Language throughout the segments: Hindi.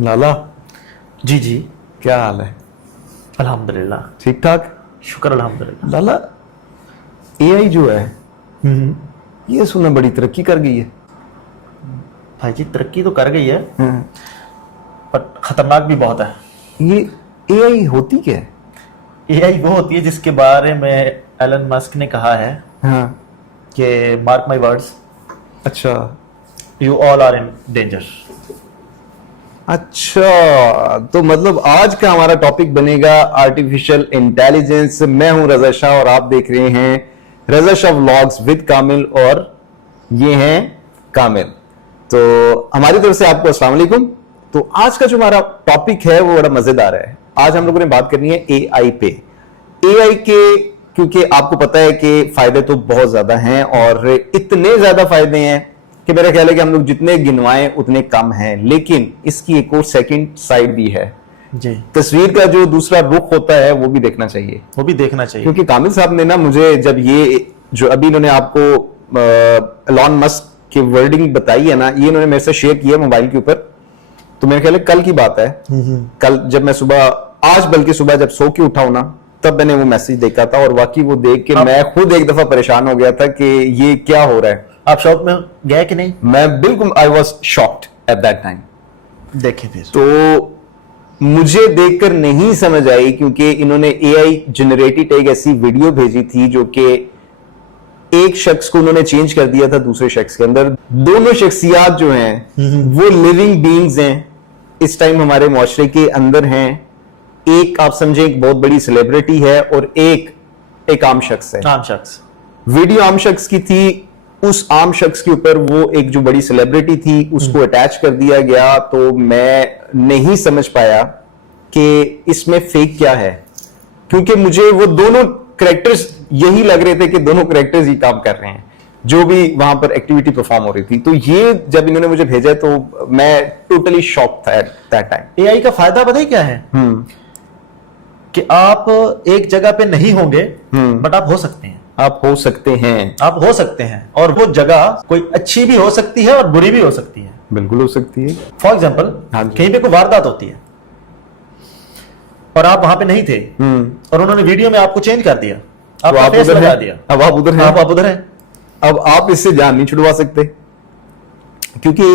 लाला, जी जी। क्या हाल है? अल्हम्दुलिल्लाह। ठीक ठाक। शुक्र अल्हम्दुलिल्लाह। लाला, एआई जो है ये सुना बड़ी तरक्की कर गई है। भाई जी तरक्की तो कर गई है, हाँ। पर खतरनाक भी बहुत है। ये एआई होती क्या है? एआई वो होती है जिसके बारे में एलन मस्क ने कहा है हाँ। कि मार्क माय वर्ड्स, अच्छा you all are in danger. अच्छा, तो मतलब आज का हमारा टॉपिक बनेगा आर्टिफिशियल इंटेलिजेंस। मैं हूं रजा शाह और आप देख रहे हैं रजा शाह व्लॉग्स विद कामिल, और ये हैं कामिल। तो हमारी तरफ से आपको अस्सलाम वालेकुम। तो आज का जो हमारा टॉपिक है वो बड़ा मजेदार है। आज हम लोगों ने बात करनी है एआई पे। एआई के, क्योंकि आपको पता है कि फायदे तो बहुत ज्यादा हैं, और इतने ज्यादा फायदे हैं कि मेरा ख्याल है कि हम लोग जितने गिनवाएं उतने कम हैं। लेकिन इसकी एक और सेकंड साइड भी है। जी, तस्वीर का जो दूसरा रुख होता है वो भी देखना चाहिए, वो भी देखना चाहिए। क्योंकि कामिल साहब ने ना मुझे जब ये जो अभी इन्होंने आपको एलन मस्क की वर्डिंग बताई है ना, ये इन्होंने मेरे से शेयर किया मोबाइल के ऊपर। तो मेरे ख्याल है कल की बात है, कल जब मैं सुबह, आज बल्कि सुबह जब सो के उठा हूं ना, तब मैंने वो मैसेज देखा था। और वाकई वो देख के मैं खुद एक दफा परेशान हो गया था कि ये क्या हो रहा है। आप शॉप में गए कि नहीं? मैं बिल्कुल, I was shocked at that time. देखे फिर तो मुझे देखकर नहीं समझ आई, क्योंकि इन्होंने एआई जनरेटेड एक ऐसी वीडियो भेजी थी जो कि एक शख्स को उन्होंने चेंज कर दिया था दूसरे शख्स के अंदर। दोनों शख्सियात जो हैं वो लिविंग बीइंग्स हैं, इस टाइम हमारे मुआशरे के अंदर हैं। एक आप समझे एक बहुत बड़ी सेलिब्रिटी है, और एक आम शख्स है। आम शख्स। वीडियो आम शख्स की थी, उस आम शख्स के ऊपर वो एक जो बड़ी सेलिब्रिटी थी उसको अटैच कर दिया गया। तो मैं नहीं समझ पाया कि इसमें फेक क्या है, क्योंकि मुझे वो दोनों कैरेक्टर्स यही लग रहे थे कि दोनों कैरेक्टर्स ही काम कर रहे हैं, जो भी वहां पर एक्टिविटी परफॉर्म हो रही थी। तो ये जब इन्होंने मुझे भेजा तो मैं टोटली शॉक था एट दैट टाइम। एआई का फायदा पता ही क्या है? कि आप एक जगह पे नहीं होंगे, बट आप हो सकते हैं। आप हो सकते हैं, आप हो सकते हैं, और वो जगह कोई अच्छी भी हो सकती है और बुरी भी हो सकती है। बिल्कुल हो सकती है। फॉर एग्जाम्पल, हाँ जी। कहीं पे कोई वारदात होती है और आप वहां पे नहीं थे, और उन्होंने वीडियो में आपको चेंज कर दिया, तो आपका आप फेस उधर लगा हैं, दिया, अब आप उधर हैं। आप उधर हैं। अब आप इससे जान नहीं छुड़वा सकते, क्योंकि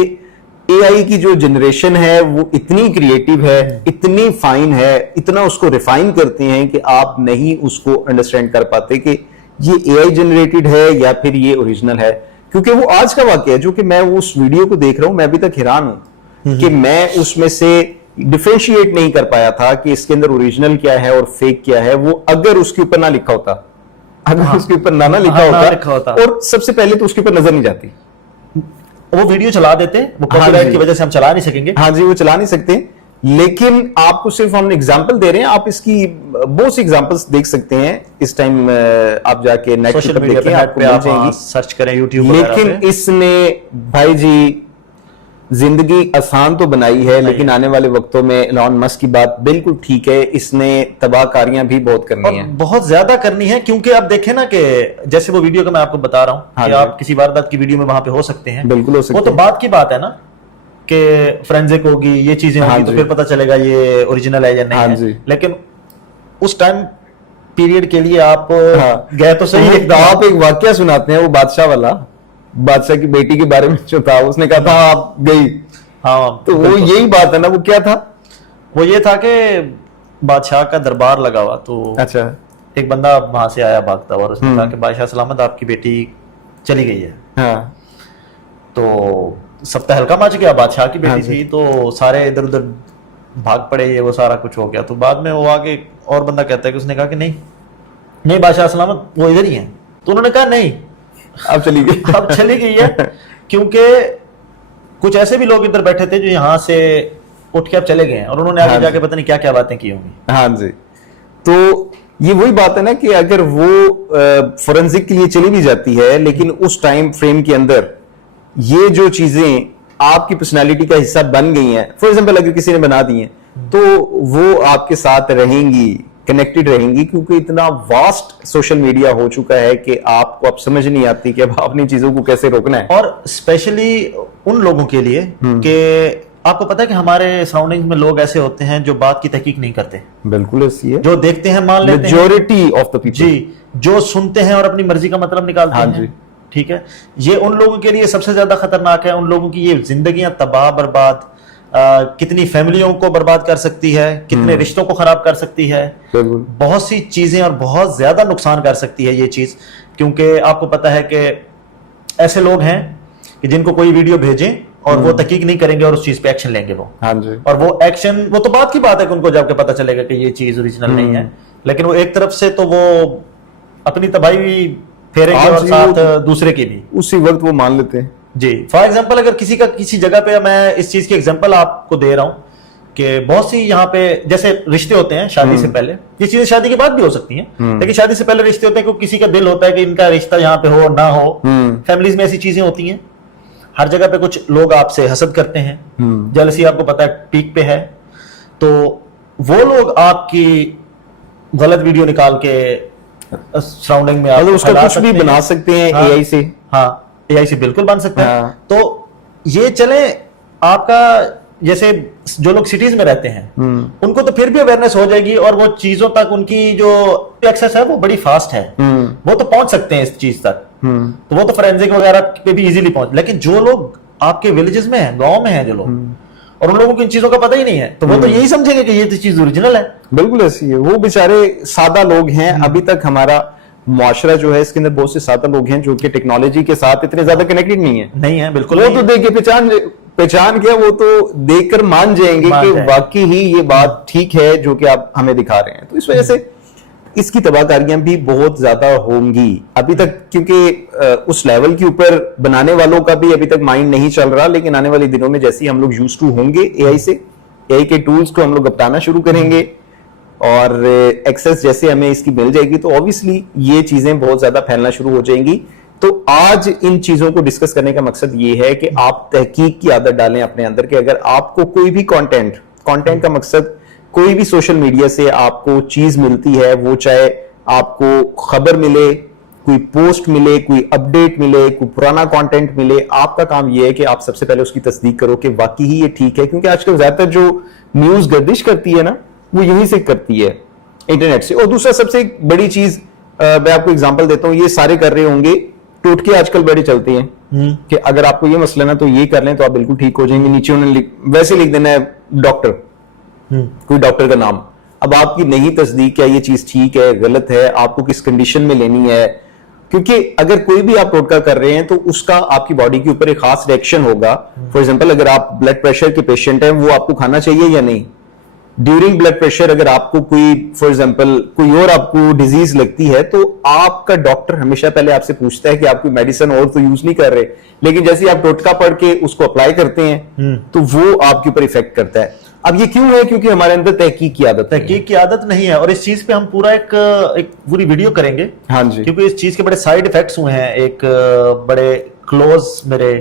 एआई की जो जनरेशन है वो इतनी क्रिएटिव है, इतनी फाइन है, इतना उसको रिफाइन करते हैं कि आप नहीं उसको अंडरस्टैंड कर पाते कि ये एआई जनरेटेड है या फिर ये ओरिजिनल है। क्योंकि वो आज का वाकया है जो कि मैं उस वीडियो को देख रहा हूं, मैं अभी तक हैरान हूं कि मैं उसमें से डिफरेंशिएट नहीं कर पाया था कि इसके अंदर ओरिजिनल क्या है और फेक क्या है। वो अगर उसके ऊपर ना लिखा होता, अगर उसके ऊपर ना लिखा होता, और सबसे पहले तो उसके ऊपर नजर नहीं जाती, वो वीडियो चला देते, वो कॉपीराइट की वजह से हम चला नहीं सकेंगे। हाँ जी, वो चला नहीं सकते। लेकिन आपको सिर्फ हम एग्जांपल दे रहे हैं, आप इसकी बहुत सी एग्जांपल्स देख सकते हैं इस टाइम। आप जाके नेट सोशल पर मीडिया देखें, पे आपको मिल जाएंगी, सर्च करें यूट्यूब। लेकिन इसने भाई जी जिंदगी आसान तो बनाई है, लेकिन आने वाले वक्तों में एलन मस्क की बात बिल्कुल ठीक है, इसने तबाहकारियां भी बहुत करनी है, बहुत ज्यादा करनी है। क्योंकि आप देखें ना कि जैसे वो वीडियो का मैं आपको बता रहा हूं कि आप किसी वारदात की वीडियो में वहां पे हो सकते हैं, बिल्कुल हो सकते वो तो बात की बात है ना कि फोरेंसिक होगी, ये चीजें होगी, तो फिर पता चलेगा ये ओरिजिनल है या नहीं है। लेकिन उस टाइम पीरियड के लिए आप गए तो सही। आप एक वाकया सुनाते हैं, वो बादशाह वाला, बादशाह की बेटी के बारे में जो था, उसने कहा था आप गई। हाँ, तो वो यही बात है ना। वो क्या था? वो ये था कि बादशाह का दरबार लगा हुआ, तो अच्छा, एक बंदा वहां से आया भागता हुआ, और उसने कहा कि बादशाह सलामत, आपकी बेटी चली गई है। हाँ। तो सब तहलका मच गया, बादशाह की बेटी थी, तो सारे इधर उधर भाग पड़े, ये वो सारा कुछ हो गया। तो बाद में वो आगे और बंदा कहता है कि उसने कहा कि नहीं बादशाह सलामत, वो इधर ही है। तो उन्होंने कहा नहीं, अब चली गई, अब चली गई है। क्योंकि कुछ ऐसे भी लोग इधर बैठे थे जो यहाँ से उठ के अब चले गए हैं, और उन्होंने आगे जाके पता नहीं क्या क्या बातें की होंगी। हाँ जी। तो ये वही बात है ना कि अगर वो फोरेंसिक के लिए चली भी जाती है, लेकिन उस टाइम फ्रेम के अंदर ये जो चीजें आपकी पर्सनालिटी का हिस्सा बन गई हैं, फॉर एग्जांपल अगर किसी ने बना दी हैं, तो वो आपके साथ रहेंगी, कनेक्टेड रहेंगी, क्योंकि इतना वास्ट सोशल मीडिया हो चुका है कि आपको अब समझ नहीं आती कि अब अपनी चीजों को कैसे रोकना है। और स्पेशली उन लोगों के लिए कि आपको पता है कि हमारे सराउंडिंग में लोग ऐसे होते हैं जो बात की तहकीक नहीं करते, बिल्कुल ऐसी है, जो देखते हैं मान लेते हैं, मेजॉरिटी ऑफ द पीपल जी, जो सुनते हैं और अपनी मर्जी का मतलब निकालते हाँ हैं। जी। ठीक है, ये उन लोगों के लिए सबसे ज्यादा खतरनाक है। उन लोगों की ये जिंदगियां तबाह बर्बाद, कितनी फैमिलियों को बर्बाद कर सकती है, कितने रिश्तों को खराब कर सकती है, बिल्कुल बहुत सी चीजें, और बहुत ज्यादा नुकसान कर सकती है ये चीज। क्योंकि आपको पता है कि ऐसे लोग हैं कि जिनको कोई वीडियो भेजें और वो तहकीक नहीं करेंगे और उस चीज पे एक्शन लेंगे वो। हाँ जी। और वो एक्शन, वो तो बात की बात है कि उनको जाके पता चलेगा कि ये चीज ओरिजिनल नहीं है, लेकिन वो एक तरफ से तो वो अपनी तबाही भी फेरेंगे हाँ और जी, साथ दूसरे की भी। उसी वक्त वो मान लेते हैं। जी, फॉर एग्जाम्पल अगर किसी का किसी जगह पे, मैं इस चीज की एग्जाम्पल आपको दे रहा हूं कि बहुत सी यहाँ पे जैसे रिश्ते होते हैं शादी से पहले, ये चीजें शादी के बाद भी हो सकती हैं, लेकिन शादी से पहले रिश्ते होते हैं क्योंकि किसी का दिल होता है कि इनका रिश्ता यहाँ पे हो ना हो। फैमिलीज में ऐसी चीजें होती हैं, हर जगह पे कुछ लोग आपसे हसद करते हैं, जेलसी आपको पता है पीक पे है, तो वो लोग आपकी गलत वीडियो निकाल के सराउंडिंग में मतलब उसका कुछ भी बना सकते हैं एआई से। हाँ, एआई से बिल्कुल बन सकता है। हाँ। तो ये चले आपका, जैसे जो लोग सिटीज में रहते हैं उनको तो फिर भी अवेयरनेस हो जाएगी और वो चीजों तक उनकी जो एक्सेस है वो बड़ी फास्ट है, वो तो पहुंच सकते हैं इस चीज तक, तो वो तो फोरेंसिक वगैरह पे भी इजीली पहुंच। लेकिन जो लोग आपके विलेजेस में हैं, गांव में हैं जो लोग, और उन लोगों को इन चीजों का पता ही नहीं है, तो वो तो यही समझेंगे कि ये चीज ओरिजिनल है। बिल्कुल ऐसी है, वो बेचारे सादा लोग हैं। अभी तक हमारा मुआशरा जो है इसके अंदर बहुत से सादा लोग हैं जो कि टेक्नोलॉजी के साथ इतने ज्यादा कनेक्टेड नहीं है। नहीं है, बिल्कुल वो तो देख के पहचान क्या, वो तो देखकर मान जाएंगे कि वाकई ही ये बात ठीक है जो कि आप हमें दिखा रहे हैं। तो इस वजह से इसकी तबाहकारियां भी बहुत ज्यादा होंगी अभी तक, क्योंकि उस लेवल के ऊपर बनाने वालों का भी अभी तक माइंड नहीं चल रहा। लेकिन आने वाले दिनों में जैसे ही हम लोग यूज टू होंगे एआई से, एआई के टूल्स को हम लोग अपनाना शुरू करेंगे और एक्सेस जैसे हमें इसकी मिल जाएगी, तो ऑब्वियसली ये चीजें बहुत ज्यादा फैलना शुरू हो जाएंगी। तो आज इन चीजों को डिस्कस करने का मकसद ये है कि आप तहकीक की आदत डालें अपने अंदर कि अगर आपको कोई भी कंटेंट का मकसद कोई भी सोशल मीडिया से आपको चीज मिलती है, वो चाहे आपको खबर मिले, कोई पोस्ट मिले, कोई अपडेट मिले, कोई पुराना कंटेंट मिले, आपका काम यह है कि आप सबसे पहले उसकी तस्दीक करो कि वाकई ही ये ठीक है। क्योंकि आजकल ज्यादातर जो न्यूज गर्दिश करती है ना, वो यहीं से करती है, इंटरनेट से। और दूसरा सबसे बड़ी चीज, मैं आपको एग्जांपल देता हूं, ये सारे कर रहे होंगे, टोटके आजकल बड़े चलते हैं कि अगर आपको ये मसला ना तो ये कर लें तो आप बिल्कुल ठीक हो जाएंगे। नीचे उन्होंने वैसे लिख देना है डॉक्टर, कोई डॉक्टर का नाम। अब आपकी नहीं तस्दीक क्या ये चीज ठीक है गलत है, आपको किस कंडीशन में लेनी है, क्योंकि अगर कोई भी आप टोटका कर रहे हैं तो उसका आपकी बॉडी के ऊपर एक खास रिएक्शन होगा। फॉर एग्जांपल अगर आप ब्लड प्रेशर के पेशेंट हैं, वो आपको खाना चाहिए या नहीं। ड्यूरिंग ब्लड प्रेशर अगर आपको कोई फॉर एग्जांपल कोई और आपको डिजीज लगती है तो आपका डॉक्टर हमेशा पहले आपसे पूछता है कि आप कोई मेडिसिन और तो यूज नहीं कर रहे, लेकिन जैसे आप टोटका पढ़ के उसको अप्लाई करते हैं तो वो आपके ऊपर इफेक्ट करता है। अब ये क्यों है? क्योंकि हमारे अंदर तहकीक की आदत नहीं है। और इस चीज पे हम पूरा एक पूरी वीडियो करेंगे। हाँ जी, क्योंकि इस चीज के बड़े साइड इफेक्ट्स हुए हैं। एक बड़े क्लोज मेरे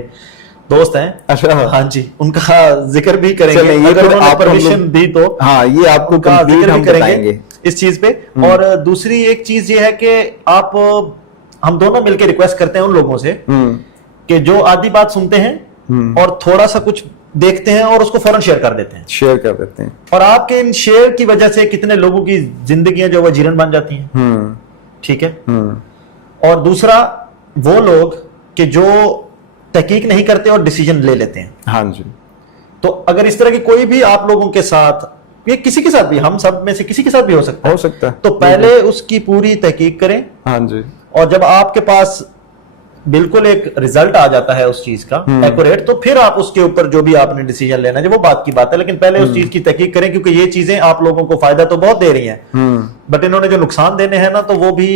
दोस्त हैं, अच्छा, हाँ जी, उनका जिक्र भी करेंगे ये अगर तो आप परमिशन दी तो। हाँ, ये आपको का जिक्र हम भी करेंगे बताएंगे इस चीज पे। और दूसरी एक चीज ये है कि हम दोनों मिलकर रिक्वेस्ट करते हैं उन लोगों से कि जो आधी बात सुनते हैं और थोड़ा सा कुछ देखते हैं और उसको फौरन शेयर कर देते हैं। और आपके इन शेयर की वजह से कितने लोगों की जिंदगियां जो जीर्ण बन जाती हैं। ठीक है। और दूसरा वो लोग कि जो तहकीक नहीं करते और डिसीजन ले लेते हैं। हाँ जी। तो अगर इस तरह की कोई भी आप लोगों के साथ, ये किसी के साथ भी, हम सब में से किसी के साथ भी हो सकता है, तो पहले उसकी पूरी तहकीक करें। हाँ जी। और जब आपके पास बिल्कुल एक रिजल्ट आ जाता है उस चीज का एक्यूरेट, तो फिर आप उसके ऊपर जो भी आपने डिसीजन लेना है, वो बात की बात है, लेकिन पहले उस चीज की तहकीक करें। क्योंकि ये चीजें आप लोगों को फायदा तो बहुत दे रही हैं, बट इन्होंने जो नुकसान देने हैं ना, तो वो भी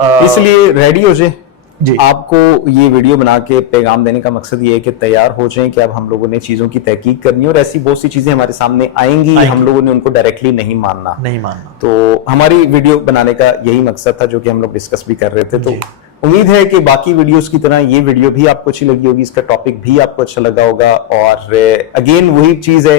इसलिए रेडी हो जाए जी। आपको ये वीडियो बना के पैगाम देने का मकसद ये है कि तैयार हो जाएं कि अब हम लोगों ने चीजों की तहकीक करनी है और ऐसी बहुत सी चीजें हमारे सामने आएंगी, हम लोगों ने उनको डायरेक्टली नहीं मानना। तो हमारी वीडियो बनाने का यही मकसद था जो कि हम लोग डिस्कस भी कर रहे थे। तो उम्मीद है कि बाकी वीडियोस की तरह ये वीडियो भी आपको अच्छी लगी होगी, इसका टॉपिक भी आपको अच्छा लगा होगा। और अगेन वही चीज है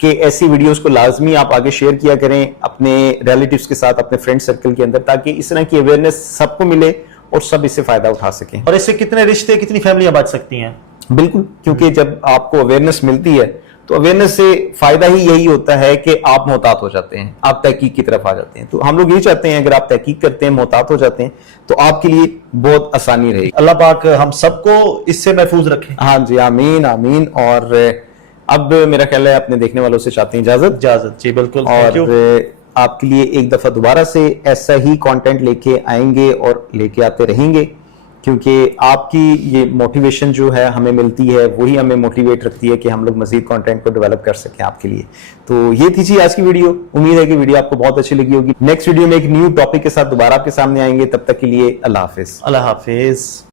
कि ऐसी वीडियोस को लाजमी आप आगे शेयर किया करें अपने रिलेटिव्स के साथ, अपने फ्रेंड सर्कल के अंदर, ताकि इस तरह की अवेयरनेस सबको मिले और सब इससे फायदा उठा सकें। और इससे कितने रिश्ते, कितनी फैमिलियां बच सकती हैं। बिल्कुल, क्योंकि जब आपको अवेयरनेस मिलती है तो अवेयरनेस से फायदा ही यही होता है कि आप मोहतात हो जाते हैं, आप तहकीक की तरफ आ जाते हैं। तो हम लोग ये चाहते हैं अगर आप तहकीक करते हैं, मोहतात हो जाते हैं, तो आपके लिए बहुत आसानी रहेगी। अल्लाह पाक हम सबको इससे महफूज रखें। हाँ जी, आमीन आमीन। और अब मेरा ख्याल है अपने देखने वालों से चाहते हैं इजाजत। जी बिल्कुल, थैंक यू। और आपके लिए एक दफा दोबारा से ऐसा ही कंटेंट लेके आएंगे और लेके आते रहेंगे, क्योंकि आपकी ये मोटिवेशन जो है हमें मिलती है, वही हमें मोटिवेट रखती है कि हम लोग मजीद कंटेंट को डेवलप कर सकें आपके लिए। तो ये थी जी आज की वीडियो। उम्मीद है कि वीडियो आपको बहुत अच्छी लगी होगी। नेक्स्ट वीडियो में एक न्यू टॉपिक के साथ दोबारा आपके सामने आएंगे। तब तक के लिए अल्लाह हाफिज। अल्लाह हाफिज।